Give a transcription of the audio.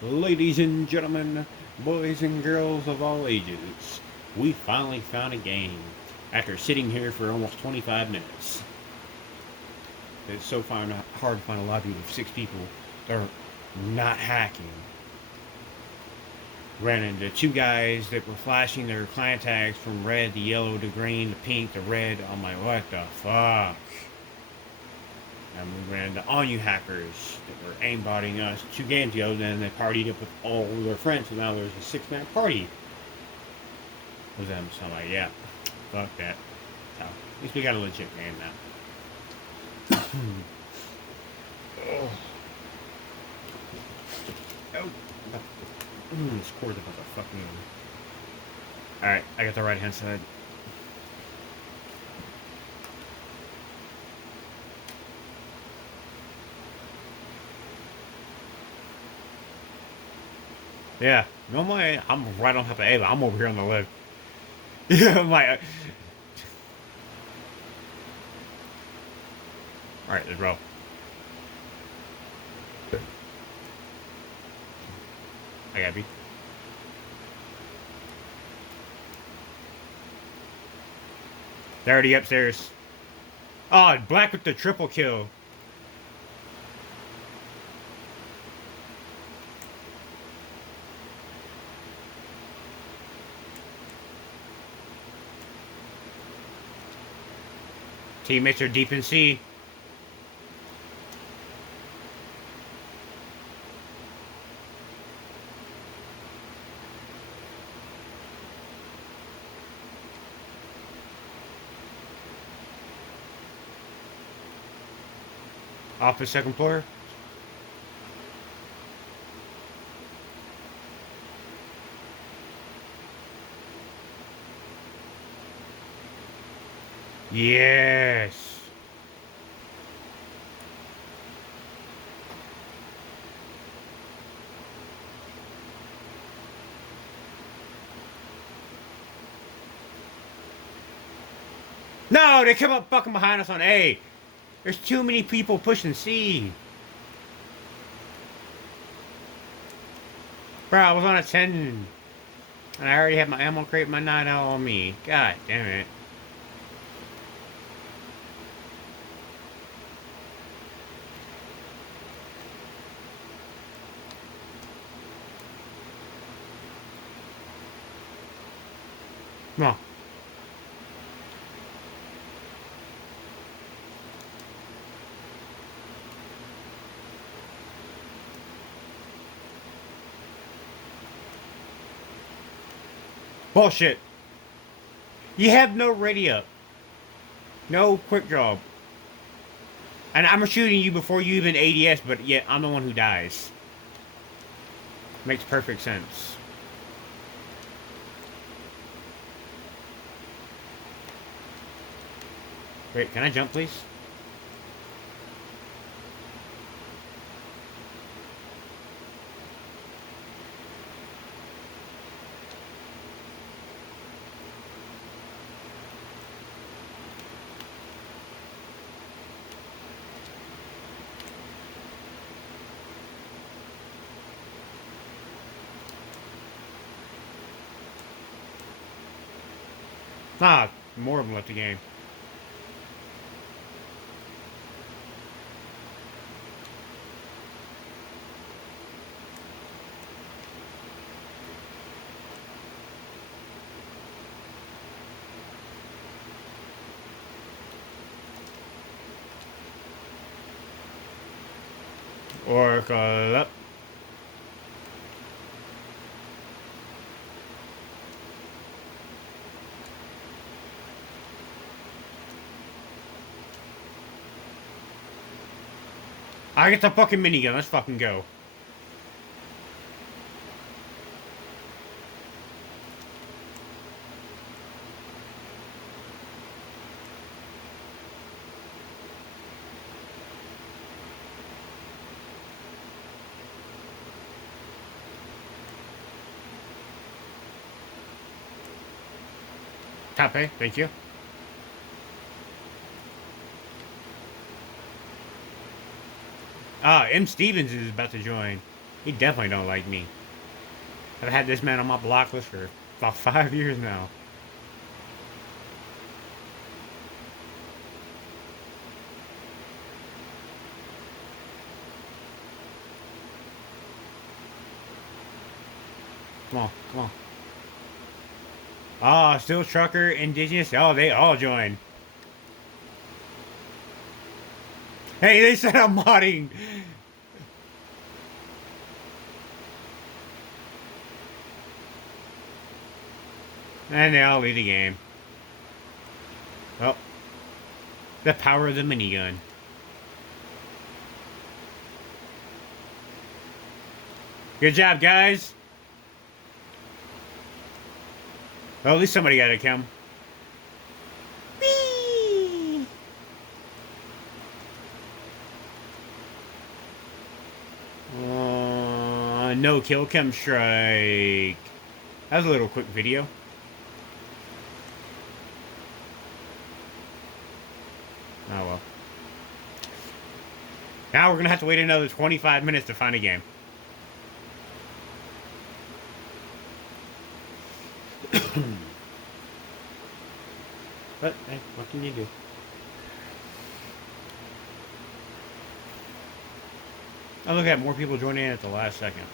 Ladies and gentlemen, boys and girls of all ages, we finally found a game after sitting here for almost 25 minutes. It's so hard to find a lobby with 6 people that are not hacking. Ran into 2 guys that were flashing their client tags from red to yellow to green to pink to red. I'm like, what the fuck? And we ran into all you hackers that were aimbotting us 2 games ago, and then they partied up with all their friends, so now there's a 6-man party with them. So I'm like, yeah, fuck that. So at least we got a legit game now. Oh, oh. This cord's about to fuck me over. Alright, I got the right hand side. Yeah, normally I'm right on top of A, but I'm over here on the left. Yeah, I'm like, alright, let's roll. I got B. They're already upstairs. Oh, Black with the triple kill. Teammates are deep in C. Off the second floor. Yes. No, they come up fucking behind us on A. There's too many people pushing C. Bro, I was on a 10. And I already had my ammo crate, my 9L on me. God damn it. Come on. Bullshit. You have no radio. No quick draw. And I'm shooting you before you even ADS, but yet I'm the one who dies. Makes perfect sense. Wait, can I jump, please? Ah, more of them left the game. Oracle up. I get the fucking minigun. Let's fucking go. Top A, thank you. Ah, M. Stevens is about to join. He definitely don't like me. I've had this man on my block list for about 5 years now. Come on, come on. Oh, still trucker, indigenous. Oh, they all joined. Hey, they said I'm modding. And they all leave the game. Well, the power of the minigun. Good job, guys. Well, at least somebody got a kill. Whee! No kill cam strike. That was a little quick video. Oh well. Now we're gonna have to wait another 25 minutes to find a game. But hey, what can you do? Oh, look at more people joining in at the last second.